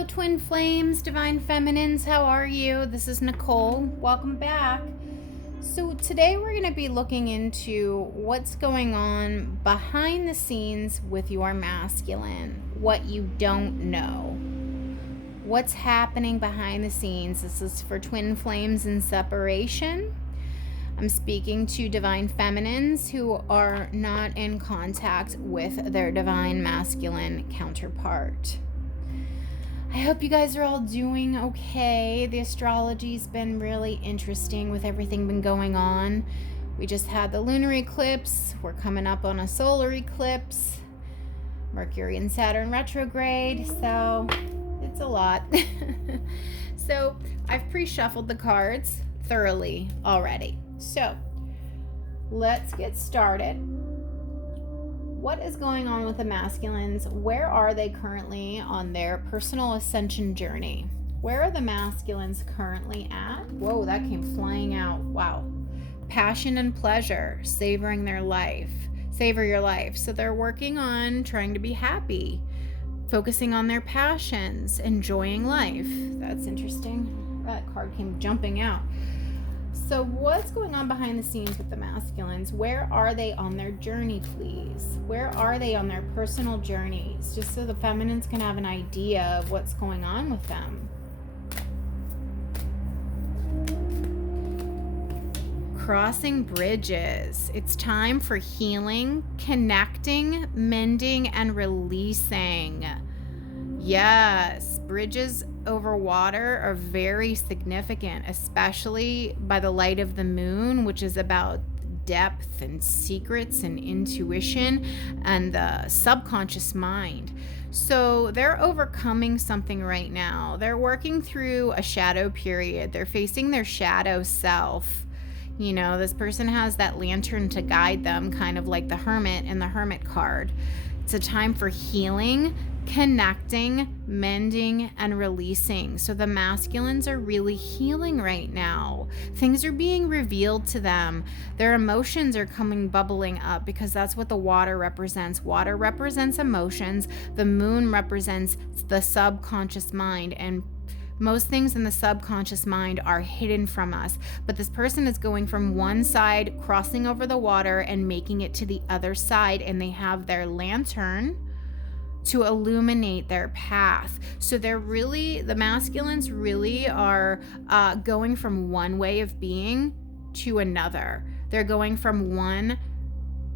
Hello, twin flames, divine feminines. How are you? This is Nicole. Welcome back. So, today we're going to be looking into what's going on behind the scenes with your masculine, what you don't know. What's happening behind the scenes? This is for twin flames in separation. I'm speaking to divine feminines who are not in contact with their divine masculine counterpart. I hope you guys are all doing okay. The astrology's been really interesting with everything been going on. We just had the lunar eclipse. We're coming up on a solar eclipse. Mercury and Saturn retrograde. So it's a lot. So I've pre-shuffled the cards thoroughly already. So let's get started. What is going on with the masculines? Where are they currently on their personal ascension journey? Where are the masculines currently at? Whoa, that came flying out. Wow. Passion and pleasure, savoring their life. Savor your life. So they're working on trying to be happy, focusing on their passions, enjoying life. That's interesting. That card came jumping out. So what's going on behind the scenes with the masculines? Where are they on their journey, please? Where are they on their personal journeys? Just so the feminines can have an idea of what's going on with them. Crossing bridges. It's time for healing, connecting, mending, and releasing. Yes, bridges over water are very significant, especially by the light of the moon, which is about depth and secrets and intuition and the subconscious mind. So they're overcoming something right now. They're working through a shadow period. They're facing their shadow self. You know, this person has that lantern to guide them, kind of like the Hermit in the Hermit card. It's a time for healing, connecting, mending, and releasing. So the masculines are really healing right now. Things are being revealed to them. Their emotions are bubbling up because that's what the water represents. Water represents emotions. The moon represents the subconscious mind, and most things in the subconscious mind are hidden from us. But this person is going from one side, crossing over the water and making it to the other side, and they have their lantern to illuminate their path. So the masculines really are going from one way of being to another. They're going from one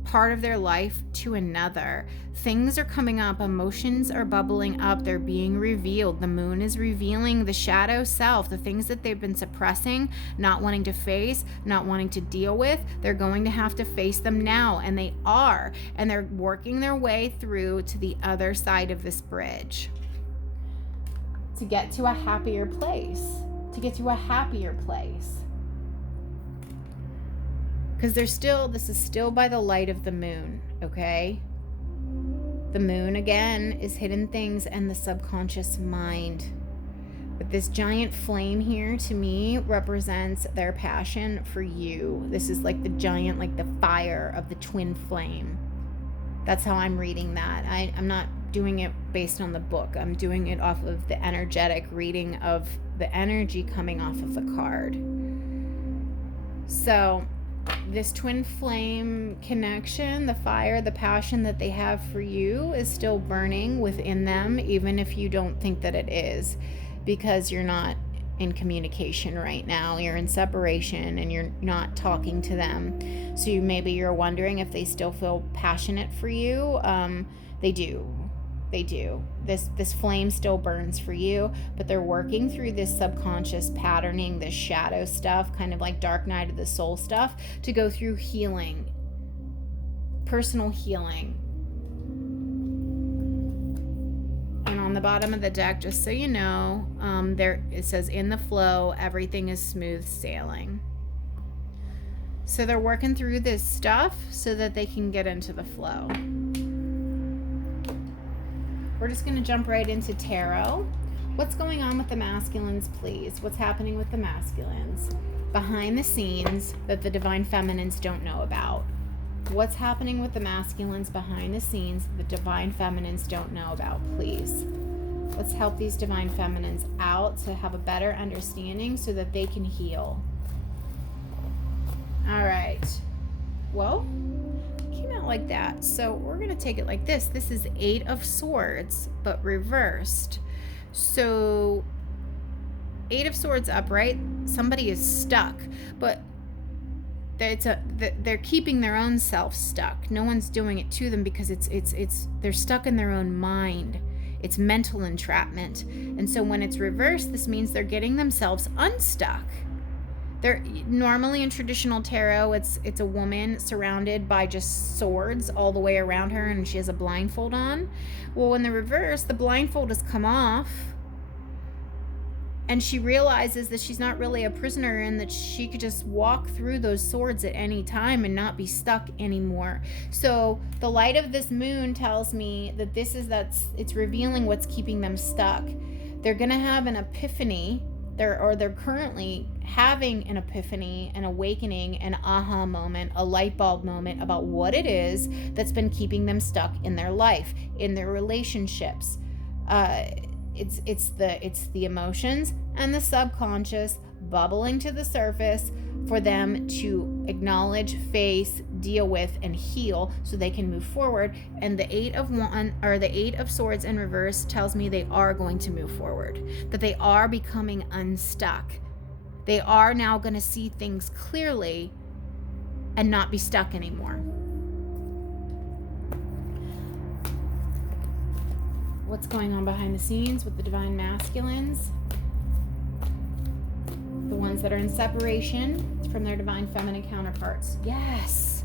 part of their life to another. Things are coming up, emotions are bubbling up, they're being revealed. The moon is revealing the shadow self, the things that they've been suppressing, not wanting to face, not wanting to deal with. They're going to have to face them now, and they are, and they're working their way through to the other side of this bridge to get to a happier place, because this is still by the light of the moon, okay? The moon, again, is hidden things and the subconscious mind. But this giant flame here, to me, represents their passion for you. This is like the giant, like the fire of the twin flame. That's how I'm reading that. I'm not doing it based on the book. I'm doing it off of the energetic reading of the energy coming off of the card. So this twin flame connection, the fire, the passion that they have for you is still burning within them, even if you don't think that it is, because you're not in communication right now. You're in separation and you're not talking to them. So maybe you're wondering if they still feel passionate for you. They do. This flame still burns for you, but they're working through this subconscious patterning, this shadow stuff, kind of like dark night of the soul stuff, to go through healing, personal healing. And on the bottom of the deck, just so you know, it says, in the flow, everything is smooth sailing. So they're working through this stuff so that they can get into the flow. We're just going to jump right into tarot. What's going on with the masculines, please? What's happening with the masculines behind the scenes that the divine feminines don't know about? What's happening with the masculines behind the scenes that the divine feminines don't know about, please? Let's help these divine feminines out to have a better understanding so that they can heal. All right. Well, it came out like that. So we're going to take it like this. This is 8 of Swords, but reversed. So 8 of Swords upright. Somebody is stuck, but they're keeping their own self stuck. No one's doing it to them because they're stuck in their own mind. It's mental entrapment. And so when it's reversed, this means they're getting themselves unstuck. They're normally in traditional tarot, it's a woman surrounded by just swords all the way around her, and she has a blindfold on. Well, in the reverse, the blindfold has come off, and she realizes that she's not really a prisoner and that she could just walk through those swords at any time and not be stuck anymore. So the light of this moon tells me that it's revealing what's keeping them stuck. They're going to have an epiphany. They're currently having an epiphany, an awakening, an aha moment, a light bulb moment about what it is that's been keeping them stuck in their life, in their relationships. It's the emotions and the subconscious bubbling to the surface for them to acknowledge, face, deal with, and heal so they can move forward. And the 8 of Swords in reverse tells me they are going to move forward, that they are becoming unstuck. They are now going to see things clearly and not be stuck anymore. What's going on behind the scenes with the divine masculines? The ones that are in separation from their divine feminine counterparts. Yes.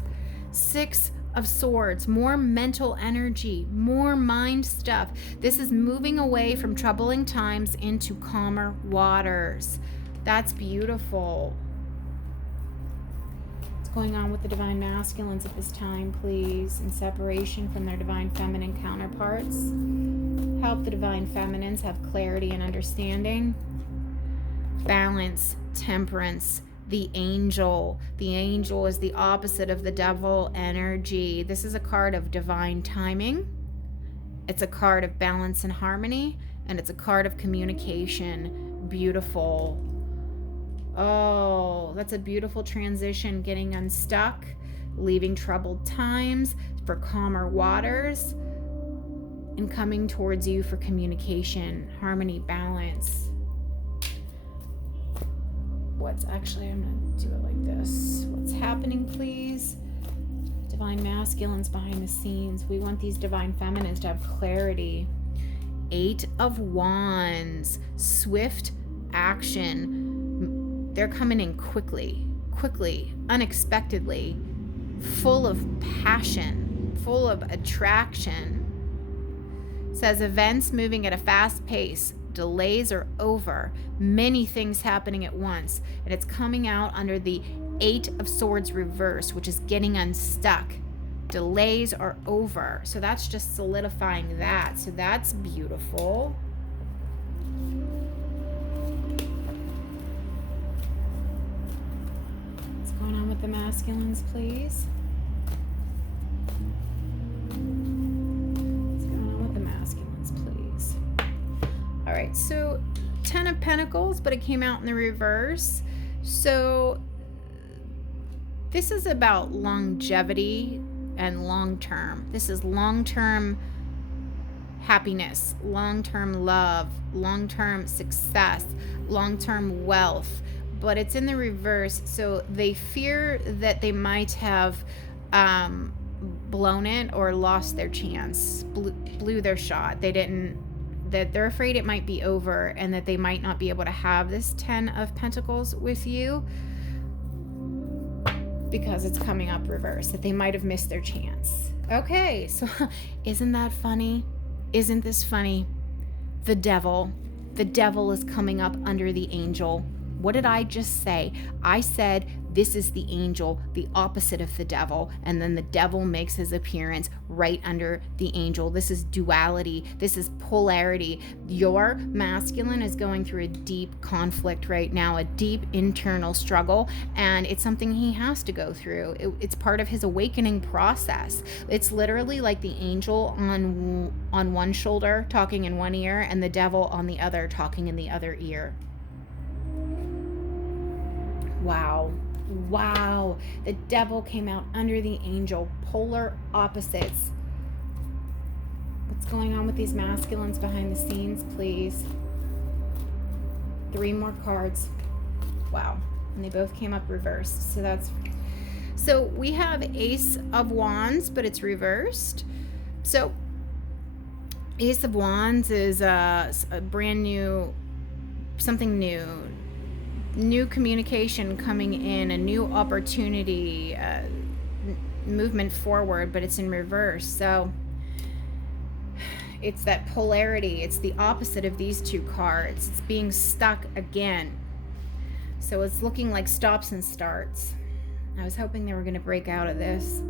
6 of Swords, more mental energy, more mind stuff. This is moving away from troubling times into calmer waters. That's beautiful. What's going on with the divine masculines at this time, please? In separation from their divine feminine counterparts. Help the divine feminines have clarity and understanding. Balance, temperance, the angel. The angel is the opposite of the devil energy. This is a card of divine timing. It's a card of balance and harmony, and it's a card of communication. Beautiful. Oh, that's a beautiful transition, getting unstuck, leaving troubled times for calmer waters, and coming towards you for communication, harmony, balance. I'm going to do it like this. What's happening, please? Divine masculines behind the scenes. We want these divine feminines to have clarity. 8 of Wands. Swift action. They're coming in quickly, unexpectedly, full of passion, full of attraction. Says events moving at a fast pace. Delays are over. Many things happening at once. And it's coming out under the 8 of Swords reverse, which is getting unstuck. Delays are over. So that's just solidifying that. So that's beautiful. What's going on with the masculines, please? All right, so 10 of Pentacles, but it came out in the reverse. So this is about longevity and long-term. This is long-term happiness, long-term love, long-term success, long-term wealth, but it's in the reverse. So they fear that they might have blown it or lost their chance, blew their shot. That they're afraid it might be over and that they might not be able to have this 10 of Pentacles with you because it's coming up reverse, that they might have missed their chance. Okay, so isn't that funny? Isn't this funny? The devil is coming up under the angel. What did I just say? I said This is the angel, the opposite of the devil, and then the devil makes his appearance right under the angel. This is duality. This is polarity. Your masculine is going through a deep conflict right now, a deep internal struggle, and it's something he has to go through. It's part of his awakening process. It's literally like the angel on one shoulder talking in one ear and the devil on the other talking in the other ear. Wow. Wow. The devil came out under the angel. Polar opposites. What's going on with these masculines behind the scenes, please? 3 more cards. Wow. And they both came up reversed. So we have Ace of Wands, but it's reversed. So Ace of Wands is a brand new, something new communication coming in, a new opportunity, movement forward, but it's in reverse. So it's that polarity. It's the opposite of these 2 cards. It's being stuck again. So it's looking like stops and starts. I was hoping they were going to break out of this.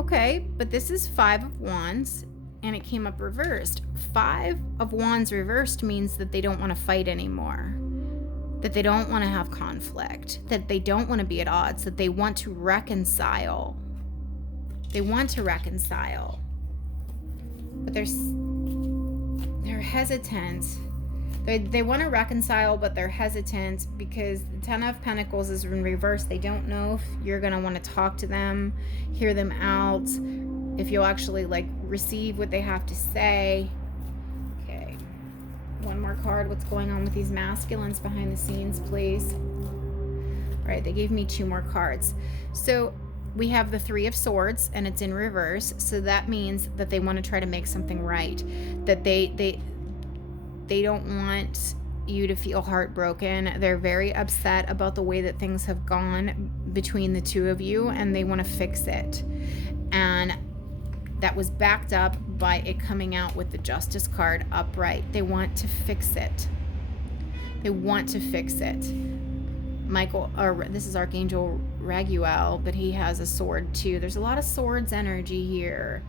Okay, but this is 5 of Wands, and it came up reversed. 5 of Wands reversed means that they don't want to fight anymore, that they don't want to have conflict, that they don't want to be at odds, that they want to reconcile. They want to reconcile. But they're hesitant. They want to reconcile, but they're hesitant because the 10 of Pentacles is in reverse. They don't know if you're going to want to talk to them, hear them out, if you'll actually receive what they have to say. Okay. 1 more card. What's going on with these masculines behind the scenes, please? All right, they gave me 2 more cards. So we have the 3 of Swords, and it's in reverse. So that means that they want to try to make something right. That they don't want you to feel heartbroken. They're very upset about the way that things have gone between the 2 of you, and they want to fix it. And that was backed up by it coming out with the Justice card upright. They want to fix it. They want to fix it. This is Archangel Raguel, but he has a sword too. There's a lot of swords energy here.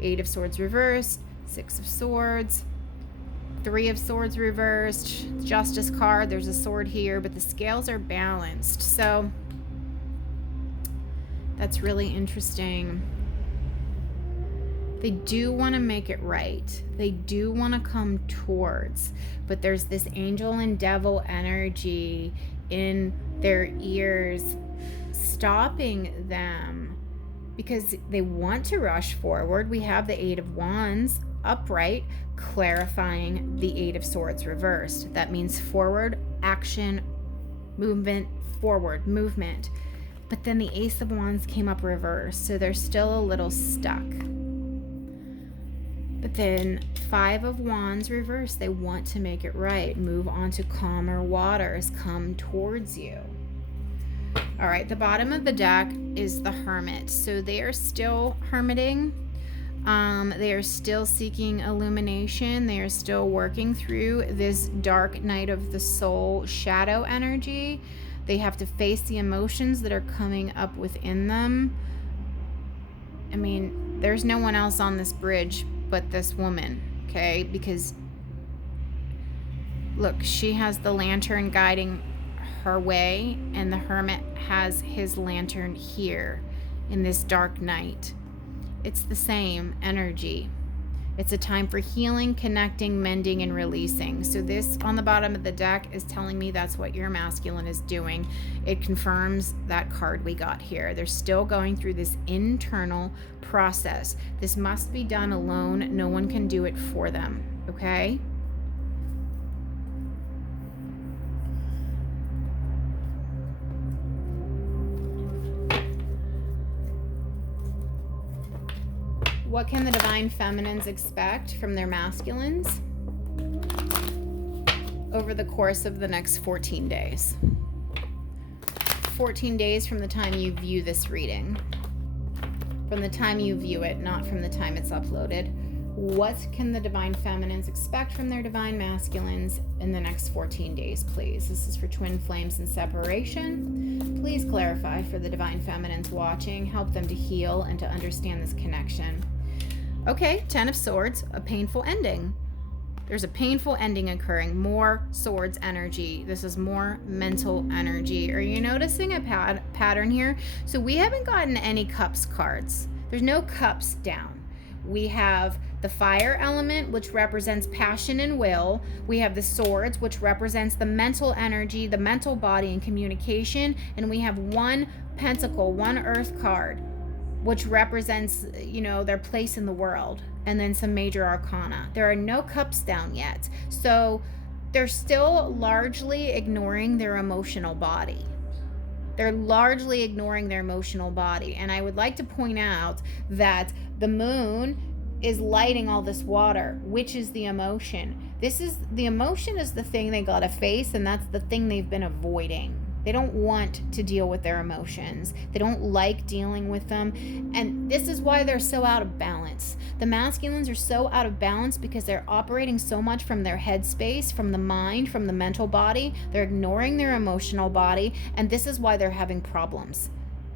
8 of Swords reversed, 6 of Swords, 3 of Swords reversed, Justice card. There's a sword here, but the scales are balanced. So that's really interesting. They do want to make it right. They do want to come towards, but there's this angel and devil energy in their ears stopping them because they want to rush forward. We have the 8 of Wands upright, clarifying the 8 of Swords reversed. That means forward, action, movement, forward, movement. But then the Ace of Wands came up reversed, so they're still a little stuck. But then 5 of Wands reversed. They want to make it right, move on to calmer waters, come towards you. All right, the bottom of the deck is the Hermit. So they are still hermiting. They are still seeking illumination. They are still working through this dark night of the soul shadow energy. They have to face the emotions that are coming up within them. I mean, there's no one else on this bridge but this woman, okay? Because look, she has the lantern guiding her way, and the Hermit has his lantern here in this dark night. It's the same energy. It's a time for healing, connecting, mending, and releasing. So this on the bottom of the deck is telling me that's what your masculine is doing. It confirms that card we got here. They're still going through this internal process. This must be done alone. No one can do it for them, okay? What can the Divine Feminines expect from their masculines over the course of the next 14 days? 14 days from the time you view this reading. From the time you view it, not from the time it's uploaded. What can the divine feminines expect from their divine masculines in the next 14 days, please? This is for twin flames and separation. Please clarify for the divine feminines watching. Help them to heal and to understand this connection. Okay, 10 of Swords, a painful ending. There's a painful ending occurring. More Swords energy. This is more mental energy. Are you noticing a pattern here? So we haven't gotten any Cups cards. There's no Cups down. We have the fire element, which represents passion and will. We have the Swords, which represents the mental energy, the mental body and communication. And we have one Pentacle, one Earth card, which represents, their place in the world. And then some major arcana. There are no Cups down yet. So they're still largely ignoring their emotional body. They're largely ignoring their emotional body. And I would like to point out that the moon is lighting all this water, which is the emotion. The emotion is the thing they gotta face, and that's the thing they've been avoiding. They don't want to deal with their emotions. They don't like dealing with them. And this is why they're so out of balance. The masculines are so out of balance because they're operating so much from their head space, from the mind, from the mental body. They're ignoring their emotional body. And this is why they're having problems.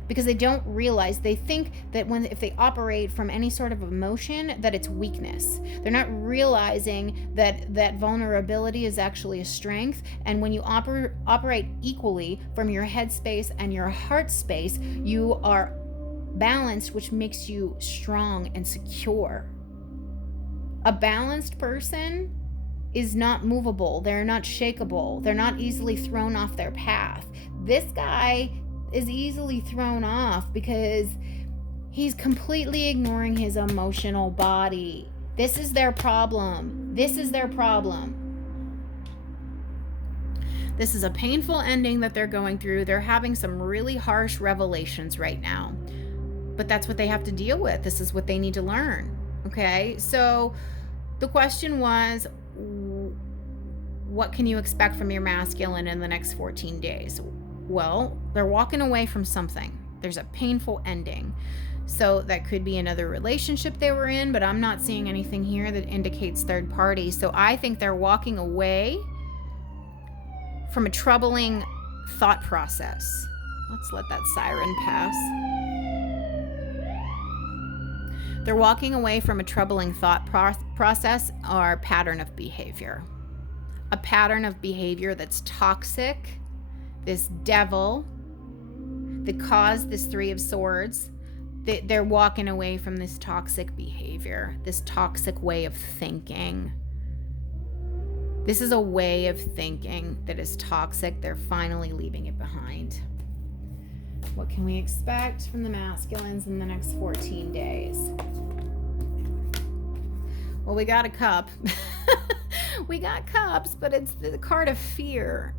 Because they don't realize, they think that if they operate from any sort of emotion, that it's weakness. They're not realizing that vulnerability is actually a strength. And when you operate equally from your head space and your heart space, you are balanced, which makes you strong and secure. A balanced person is not movable. They're not shakeable. They're not easily thrown off their path. This guy is easily thrown off because he's completely ignoring his emotional body. This is their problem. This is their problem. This is a painful ending that they're going through. They're having some really harsh revelations right now. But that's what they have to deal with. This is what they need to learn. Okay? So the question was, what can you expect from your masculine in the next 14 days? Well, they're walking away from something. There's a painful ending. So that could be another relationship they were in, but I'm not seeing anything here that indicates third party. So I think they're walking away from a troubling thought process. Let's let that siren pass. They're walking away from a troubling thought process or pattern of behavior. A pattern of behavior that's toxic. This devil that caused this Three of Swords, they're walking away from this toxic behavior, this toxic way of thinking. This is a way of thinking that is toxic. They're finally leaving it behind. What can we expect from the masculines in the next 14 days? Well, we got a cup. We got cups, but it's the card of fear.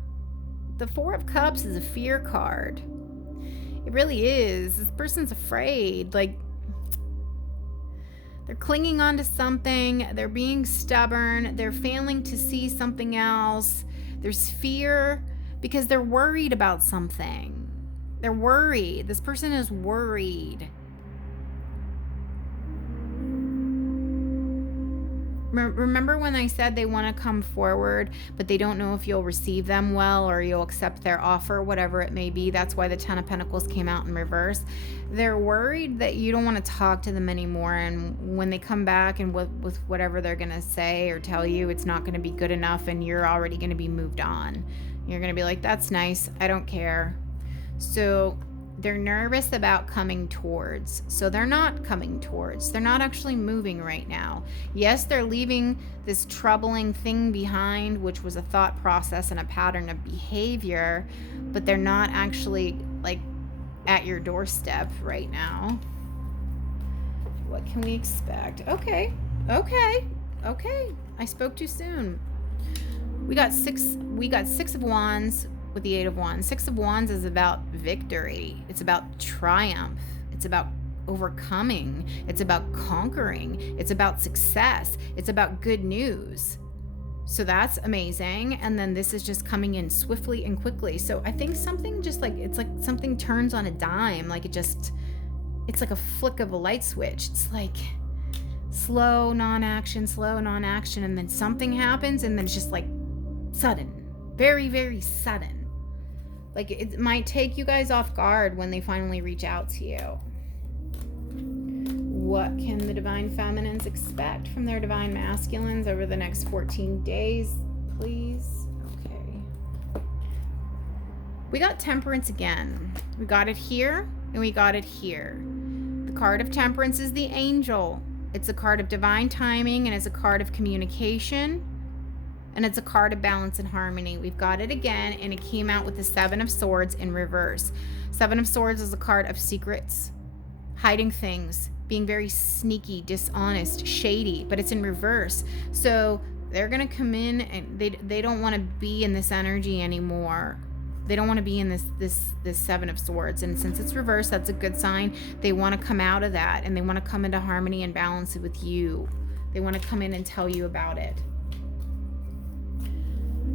The Four of Cups is a fear card. It really is. This person's afraid. Like, they're clinging on to something. They're being stubborn. They're failing to see something else. There's fear because they're worried about something. They're worried. This person is worried. Remember when I said they want to come forward, but they don't know if you'll receive them well or you'll accept their offer, whatever it may be. That's why the Ten of Pentacles came out in reverse. They're worried that you don't want to talk to them anymore. And when they come back and with whatever they're going to say or tell you, it's not going to be good enough and you're already going to be moved on. You're going to be like, that's nice. I don't care. So they're nervous about coming towards. So they're not coming towards. They're not actually moving right now. Yes, they're leaving this troubling thing behind, which was a thought process and a pattern of behavior, but they're not actually like at your doorstep right now. What can we expect? Okay. I spoke too soon. We got six of Wands with the Eight of Wands. Six of Wands is about victory. It's about triumph. It's about overcoming. It's about conquering. It's about success. It's about good news. So that's amazing. And then this is just coming in swiftly and quickly. So I think something just like, it's like something turns on a dime. Like it's like a flick of a light switch. It's like, slow non-action, and then something happens, and then it's just like sudden, very, very sudden. Like it might take you guys off guard when they finally reach out to you. What can the divine feminines expect from their divine masculines over the next 14 days, please? Okay. We got Temperance again. We got it here, and we got it here. The card of Temperance is the Angel. It's a card of divine timing, and it's a card of communication, and it's a card of balance and harmony. We've got it again, and it came out with the Seven of Swords in reverse. Seven of Swords is a card of secrets, hiding things, being very sneaky, dishonest, shady, but it's in reverse. So they're going to come in, and they don't want to be in this energy anymore. They don't want to be in this Seven of Swords. And since it's reversed, that's a good sign. They want to come out of that, and they want to come into harmony and balance it with you. They want to come in and tell you about it.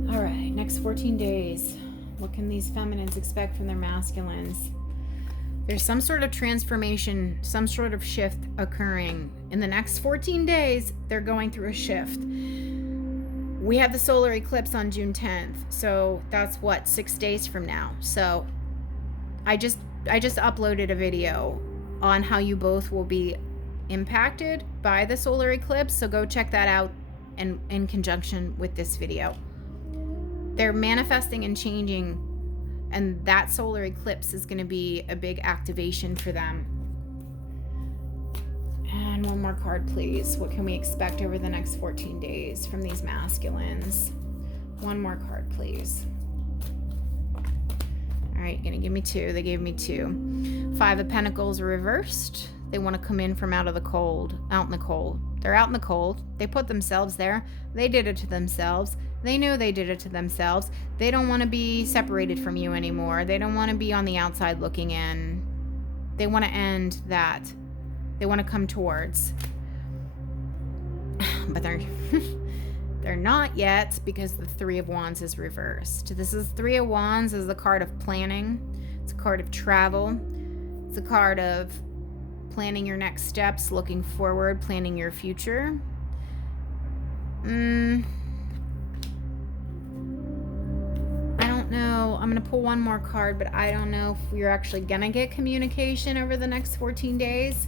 All right, next 14 days. What can these feminines expect from their masculines? There's some sort of transformation, some sort of shift occurring. In the next 14 days, they're going through a shift. We have the solar eclipse on June 10th. So that's what, 6 days from now. So I just uploaded a video on how you both will be impacted by the solar eclipse. So go check that out in conjunction with this video. They're manifesting and changing, and that solar eclipse is going to be a big activation for them. And one more card, please. What can we expect over the next 14 days from these masculines? One more card, please. All right, gonna give me two. They gave me two. Five of Pentacles reversed. They want to come in from out in the cold. They're out in the cold. They put themselves there. They did it to themselves. They knew they did it to themselves. They don't want to be separated from you anymore. They don't want to be on the outside looking in. They want to end that. They want to come towards. But they're not yet, because the Three of Wands is reversed. This is Three of Wands is the card of planning. It's a card of travel. It's a card of planning your next steps, looking forward, planning your future. No, I'm going to pull one more card, but I don't know if we're actually going to get communication over the next 14 days.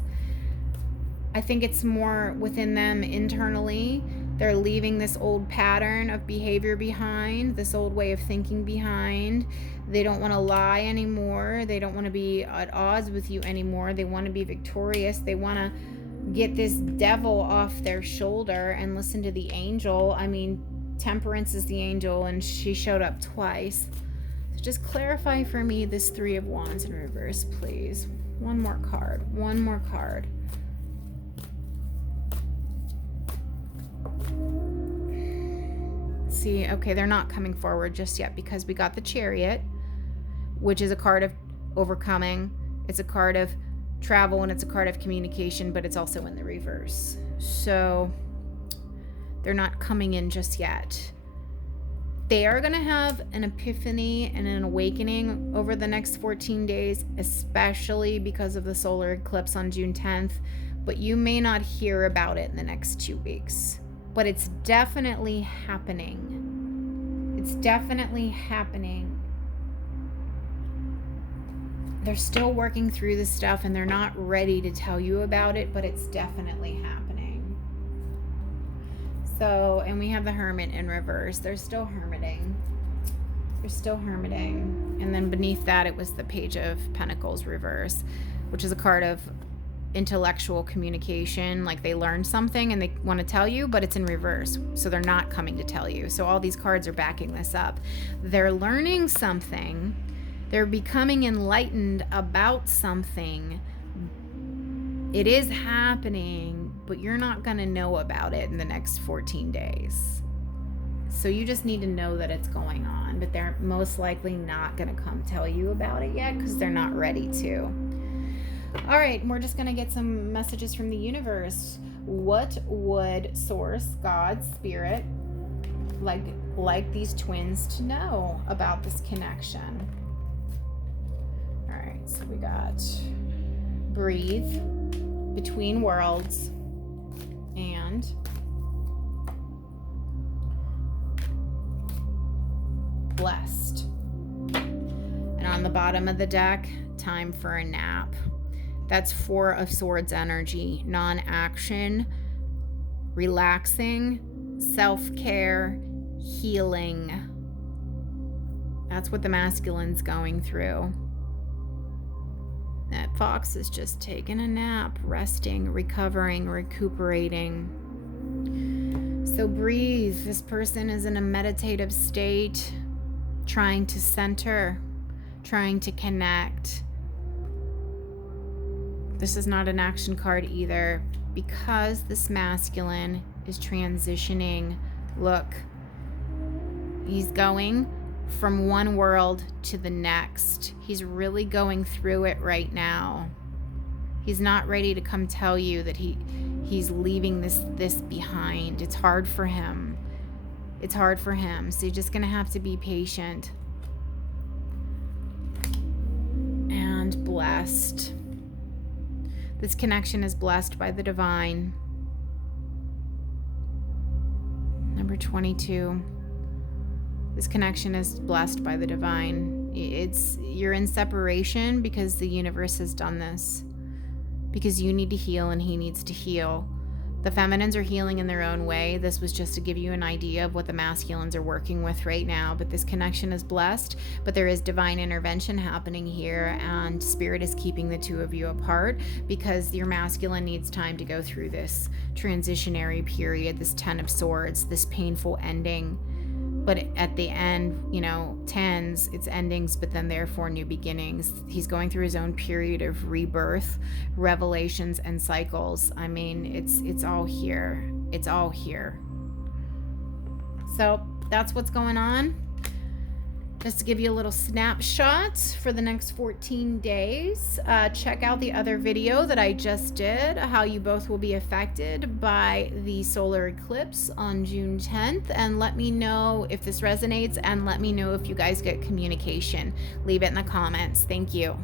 I think it's more within them internally. They're leaving this old pattern of behavior behind, this old way of thinking behind. They don't want to lie anymore. They don't want to be at odds with you anymore. They want to be victorious. They want to get this devil off their shoulder and listen to the angel. I mean, Temperance is the angel, and she showed up twice. So just clarify for me this Three of Wands in reverse, please. One more card. One more card. See, okay, they're not coming forward just yet because we got the Chariot, which is a card of overcoming. It's a card of travel, and it's a card of communication, but it's also in the reverse. So they're not coming in just yet. They are going to have an epiphany and an awakening over the next 14 days, especially because of the solar eclipse on June 10th. But you may not hear about it in the next 2 weeks. But it's definitely happening. It's definitely happening. They're still working through this stuff, and they're not ready to tell you about it, but it's definitely happening. So, and we have the Hermit in reverse. They're still hermiting. They're still hermiting. And then beneath that, it was the Page of Pentacles reverse, which is a card of intellectual communication. Like they learned something and they want to tell you, but it's in reverse. So they're not coming to tell you. So all these cards are backing this up. They're learning something. They're becoming enlightened about something. It is happening, but you're not going to know about it in the next 14 days. So you just need to know that it's going on, but they're most likely not going to come tell you about it yet because they're not ready to. All right, we're just going to get some messages from the universe. What would Source, God, Spirit, like these twins to know about this connection? All right, so we got breathe, between worlds, And blessed. And on the bottom of the deck, time for a nap. That's 4 of Swords energy, non-action, relaxing, self-care, healing. That's what the masculine's going through. That fox is just taking a nap, resting, recovering, recuperating. So breathe. This person is in a meditative state, trying to center, trying to connect. This is not an action card either, because this masculine is transitioning. Look, he's going from one world to the next. He's really going through it right now. He's not ready to come tell you that he's leaving this behind. It's hard for him. It's hard for him. So you're just gonna have to be patient. And blessed. This connection is blessed by the divine. Number 22. This connection is blessed by the divine. You're in separation because the universe has done this. Because you need to heal and he needs to heal. The feminines are healing in their own way. This was just to give you an idea of what the masculines are working with right now. But this connection is blessed, but there is divine intervention happening here, and spirit is keeping the two of you apart because your masculine needs time to go through this transitionary period, this 10 of Swords, this painful ending. But at the end, 10s, it's endings, but then therefore new beginnings. He's going through his own period of rebirth, revelations, and cycles. I mean, it's all here. It's all here. So that's what's going on. Just to give you a little snapshot for the next 14 days, check out the other video that I just did, how you both will be affected by the solar eclipse on June 10th, and let me know if this resonates, and let me know if you guys get communication. Leave it in the comments. Thank you.